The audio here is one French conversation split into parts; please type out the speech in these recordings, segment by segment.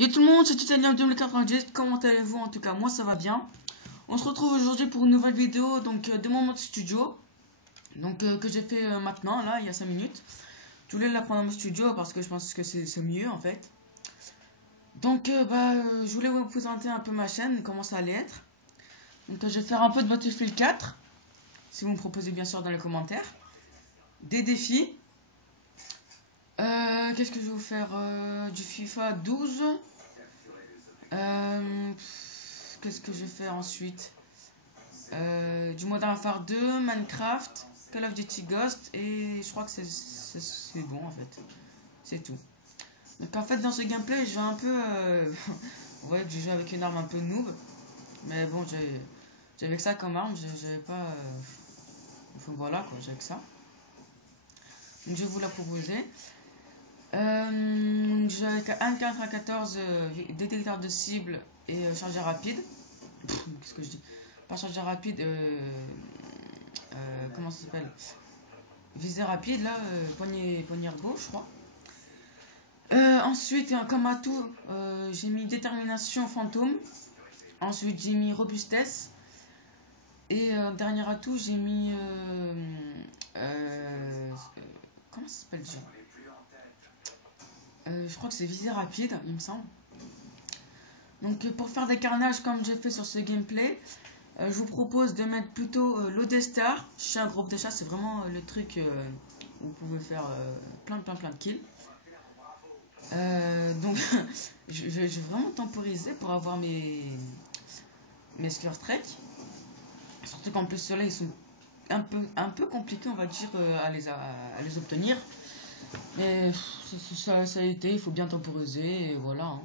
Yo tout le monde, c'est Titanium 2090, comment allez-vous? En tout cas, moi ça va bien. On se retrouve aujourd'hui pour une nouvelle vidéo de mon mode studio. Que j'ai fait maintenant, là, il y a 5 minutes. Je voulais la prendre en mode studio parce que je pense que c'est mieux en fait. Je voulais vous présenter un peu ma chaîne, comment ça allait être. Je vais faire un peu de Battlefield 4. Si vous me proposez bien sûr dans les commentaires. Des défis. Qu'est-ce que je vais vous faire du FIFA 12. Qu'est-ce que je vais faire ensuite du Modern Warfare 2, Minecraft, Call of Duty Ghost et je crois que c'est bon en fait. C'est tout. Donc en fait dans ce gameplay je vais un peu... vous voyez que je joue avec une arme un peu noob. Mais bon j'avais que ça comme arme, j'avais pas... voilà quoi, j'avais que ça. Donc je vais vous la proposer. J'ai avec un 4 détecteur de cible et chargeur rapide. Qu'est-ce que je dis? Pas chargeur rapide, comment ça s'appelle? Visée rapide, là, poignée gauche, je crois. Ensuite, comme atout, j'ai mis détermination fantôme. Ensuite, j'ai mis robustesse. Et dernier atout, j'ai mis. Comment ça s'appelle déjà? Je crois que c'est visée rapide, il me semble. Donc, pour faire des carnages comme j'ai fait sur ce gameplay, je vous propose de mettre plutôt l'Odestar. Chez un groupe d'achat, c'est vraiment le truc où vous pouvez faire plein de kills. Je vais vraiment temporiser pour avoir mes Skir Trek. Surtout qu'en plus ceux-là ils sont un peu compliqués on va dire à les obtenir. Mais ça a été, il faut bien temporiser et voilà. Hein.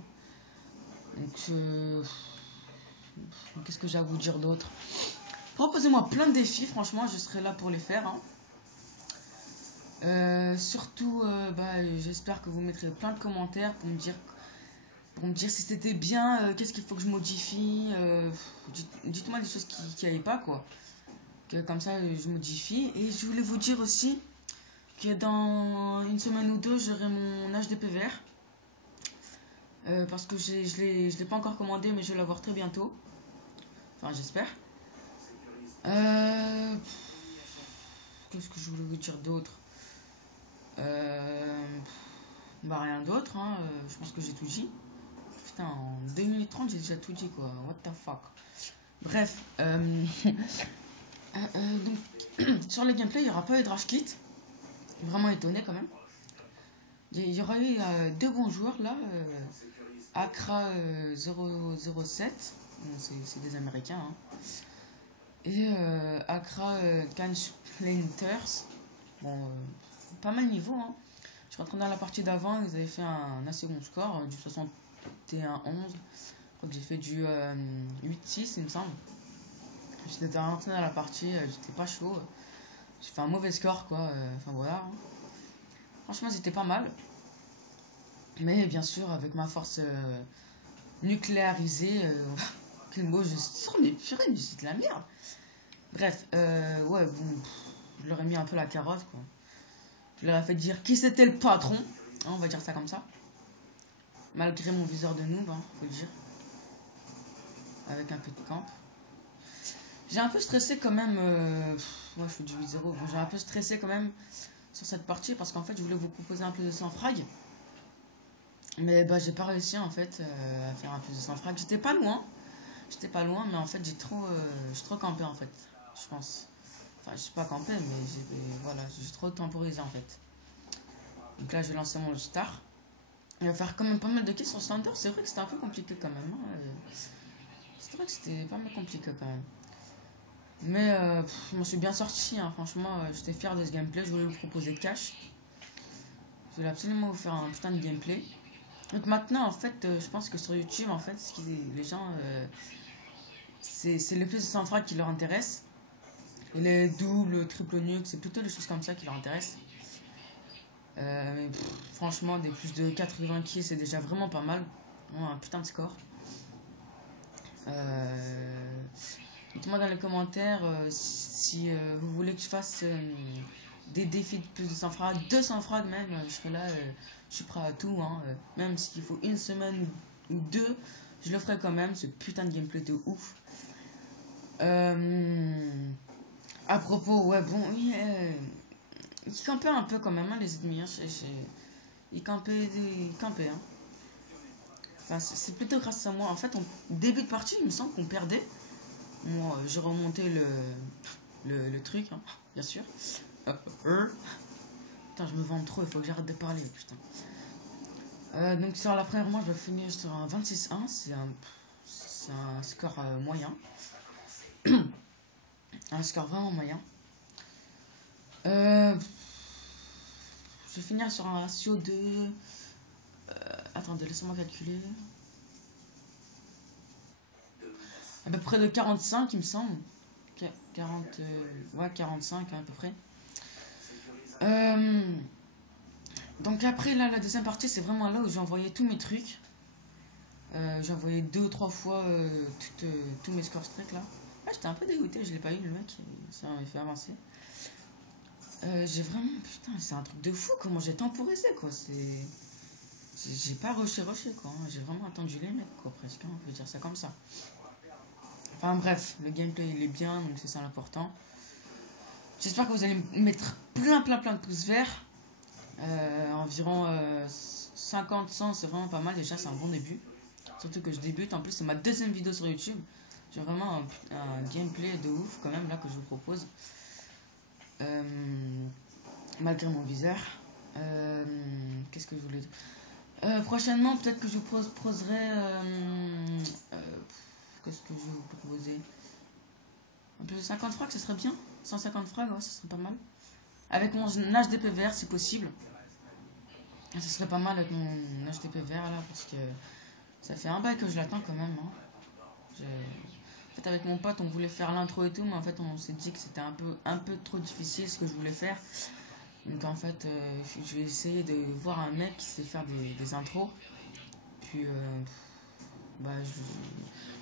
Qu'est-ce que j'ai à vous dire d'autre? Proposez-moi plein de défis, franchement je serai là pour les faire. Hein. Surtout, j'espère que vous mettrez plein de commentaires pour me dire si c'était bien, qu'est-ce qu'il faut que je modifie. Dites-moi des choses qui n'allaient pas, quoi. Comme ça, je modifie. Et je voulais vous dire aussi que dans une semaine ou deux, j'aurai mon HDP vert. Parce que je l'ai pas encore commandé, mais je vais l'avoir très bientôt. Enfin, j'espère. Qu'est-ce que je voulais vous dire d'autre? Rien d'autre, hein. Je pense que j'ai tout dit. Putain, en 2 minutes 30, j'ai déjà tout dit, quoi. What the fuck. Bref. Sur le gameplay, il n'y aura pas eu de rush kit. Vraiment étonné, quand même. Il y aura eu 2 bons joueurs, là. Accra 007. C'est des Américains, hein. Et Accra Cansplinters. Bon, pas mal niveau, hein. Je suis rentré dans la partie d'avant, ils avaient fait un assez bon score, du 61-11. Je crois que j'ai fait du 8-6, il me semble. J'étais rentré dans la partie, j'étais pas chaud. J'ai fait un mauvais score, quoi. Enfin voilà. Hein. Franchement, c'était pas mal. Mais bien sûr, avec ma force nucléarisée, quel mot je sors, mais purée, mais c'est de la merde. Bref, ouais, bon, je leur ai mis un peu la carotte, quoi. Je leur ai fait dire qui c'était le patron, hein, on va dire ça comme ça. Malgré mon viseur de noob, hein, faut le dire. Avec un peu de camp. J'ai un peu stressé quand même. Ouais, je fais du 8-0. Bon, j'ai un peu stressé quand même sur cette partie parce qu'en fait, je voulais vous proposer un plus de 100 frags. Mais j'ai pas réussi en fait à faire un plus de 100 frags. J'étais pas loin. Mais en fait, j'ai trop campé en fait. Je pense. Enfin, je suis pas campé, mais j'ai trop temporisé en fait. Donc là, je vais lancer mon star. Il va faire quand même pas mal de kills sur Slender. C'est vrai que c'était un peu compliqué quand même. Hein. C'est vrai que c'était pas mal compliqué quand même. Mais je m'en suis bien sorti. Hein. Franchement, j'étais fier de ce gameplay. Je voulais vous proposer cash. Je voulais absolument vous faire un putain de gameplay. Donc maintenant, en fait, je pense que sur YouTube, en fait, les gens, c'est les plus de 100 frags qui leur intéressent. Et les doubles, triple nuke, c'est plutôt des choses comme ça qui leur intéressent. Franchement, des plus de 80 kills, c'est déjà vraiment pas mal. Vraiment un putain de score. Dites-moi dans les commentaires si vous voulez que je fasse des défis de plus de 100 frags, 200 frags même. Je serai là, je suis prêt à tout. Hein, même s'il faut une semaine ou 2, je le ferai quand même, ce putain de gameplay de ouf. À propos, ouais, bon, oui, il campait un peu quand même, hein, les ennemis. Hein, il campait, hein. Enfin, c'est plutôt grâce à moi. En fait, début de partie, il me semble qu'on perdait. Moi, j'ai remonté le truc, hein, bien sûr. Putain, je me vante trop, il faut que j'arrête de parler, putain. Donc sur la première manche, je vais finir sur un 26-1. C'est un score moyen. Un score vraiment moyen. Je vais finir sur un ratio de... attendez, laissez-moi calculer. À peu près de 45, il me semble. 40, ouais, 45 à peu près. Donc après, là, la deuxième partie, c'est vraiment là où j'ai envoyé tous mes trucs. J'ai envoyé 2 ou 3 fois tous mes scores straight là. Ah, j'étais un peu dégoûté, je l'ai pas eu, le mec, ça m'a fait avancer. J'ai vraiment, putain, c'est un truc de fou comment j'ai temporisé quoi. J'ai pas rushé quoi. J'ai vraiment attendu les mecs quoi, presque. Hein, on peut dire ça comme ça. Enfin bref, le gameplay il est bien, donc c'est ça l'important. J'espère que vous allez mettre plein de pouces verts. Environ 50-100, c'est vraiment pas mal. Déjà, c'est un bon début. Surtout que je débute. En plus, c'est ma deuxième vidéo sur YouTube. J'ai vraiment un gameplay de ouf quand même là que je vous propose. Malgré mon viseur. Qu'est-ce que je voulais dire prochainement, peut-être que je vous proposerai. Qu'est-ce que je vais vous proposer? Un peu de 50 frags, ce serait bien. 150 frags, ouais, ça serait pas mal. Avec mon HDP vert, si possible. Ce serait pas mal avec mon HDP vert là, parce que ça fait un bail que je l'attends quand même. Hein. En fait, avec mon pote, on voulait faire l'intro et tout, mais en fait, on s'est dit que c'était un peu trop difficile ce que je voulais faire. Donc, en fait, je vais essayer de voir un mec qui sait faire des intros. Puis, bah,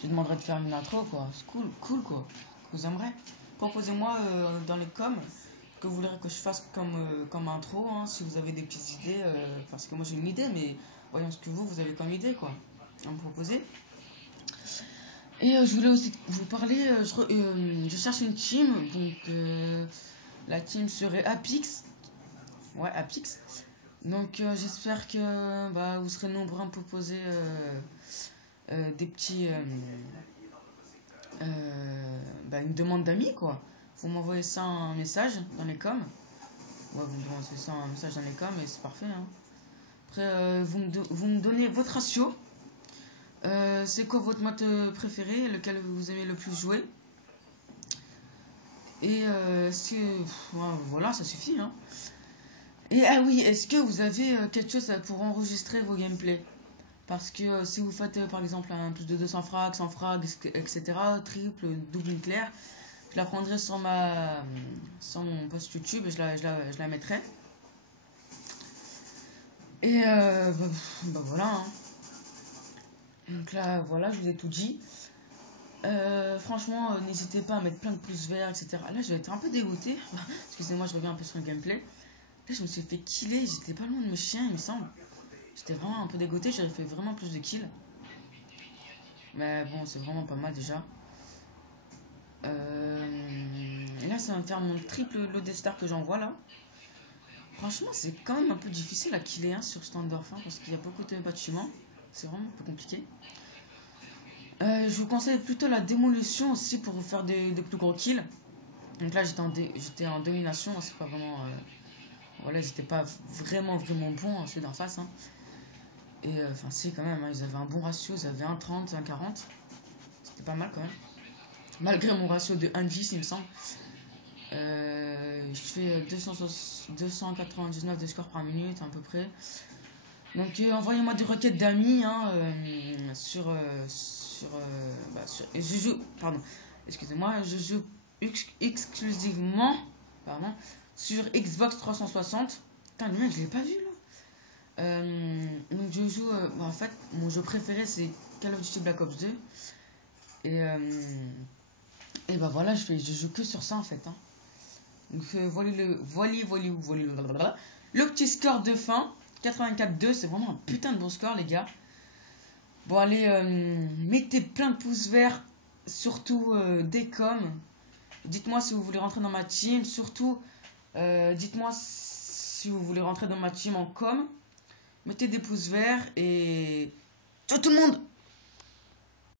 je demanderai de faire une intro, quoi. C'est cool, quoi. Vous aimerez. Proposez-moi dans les coms que vous voudrez que je fasse comme intro, hein, si vous avez des petites idées. Parce que moi, j'ai une idée, mais voyons ce que vous avez comme idée, quoi, à me proposer. Et je voulais aussi vous parler, je cherche une team, donc la team serait Apix. Ouais, Apix. Donc j'espère que bah, vous serez nombreux à me proposer des petits... bah, une demande d'amis, quoi. Vous m'envoyez ça un message dans les coms. Ouais, vous m'envoyez ça un message dans les coms et c'est parfait. Hein. Après, vous me donnez votre ratio. C'est quoi votre mode préféré, lequel vous aimez le plus jouer. Et voilà, ça suffit. Hein. Et ah oui, est-ce que vous avez quelque chose pour enregistrer vos gameplays? Parce que si vous faites par exemple un plus de 200 frags, 100 frags, etc., triple, double nucléaire, je la prendrai sur mon post YouTube et je la mettrai. Et bah voilà. Hein. Donc là, voilà, je vous ai tout dit. Franchement, n'hésitez pas à mettre plein de pouces verts, etc. Là, j'ai été un peu dégoûté. Excusez-moi, je reviens un peu sur le gameplay. Là, je me suis fait killer. J'étais pas loin de mes chiens, il me semble. J'étais vraiment un peu dégoûté. J'aurais fait vraiment plus de kills. Mais bon, c'est vraiment pas mal déjà. Et là, ça va me faire mon triple load des stars que j'envoie là. Franchement, c'est quand même un peu difficile à killer sur Standoff hein, parce qu'il y a beaucoup de bâtiments. C'est vraiment un peu compliqué. Je vous conseille plutôt la démolition aussi pour vous faire des plus gros kills. Donc là, j'étais en domination. C'est pas vraiment. Voilà, j'étais pas vraiment bon hein, ceux d'en face. Hein. Et enfin, si, quand même, hein, ils avaient un bon ratio. Ils avaient 1,30, 1,40. C'était pas mal quand même. Malgré mon ratio de 1,10, il me semble. Je fais 299 de score par minute à peu près. Donc envoyez-moi des requêtes d'amis hein, sur je joue pardon excusez-moi je joue exclusivement sur Xbox 360. Putain le mec je l'ai pas vu là. Donc je joue en fait mon jeu préféré c'est Call of Duty Black Ops 2 et bah voilà je joue que sur ça en fait hein. Donc voilà le petit score de fin 84-2, c'est vraiment un putain de bon score les gars. Bon, allez, mettez plein de pouces verts, surtout des coms. Dites-moi si vous voulez rentrer dans ma team. Surtout, dites-moi si vous voulez rentrer dans ma team en com. Mettez des pouces verts et... Ciao tout le monde!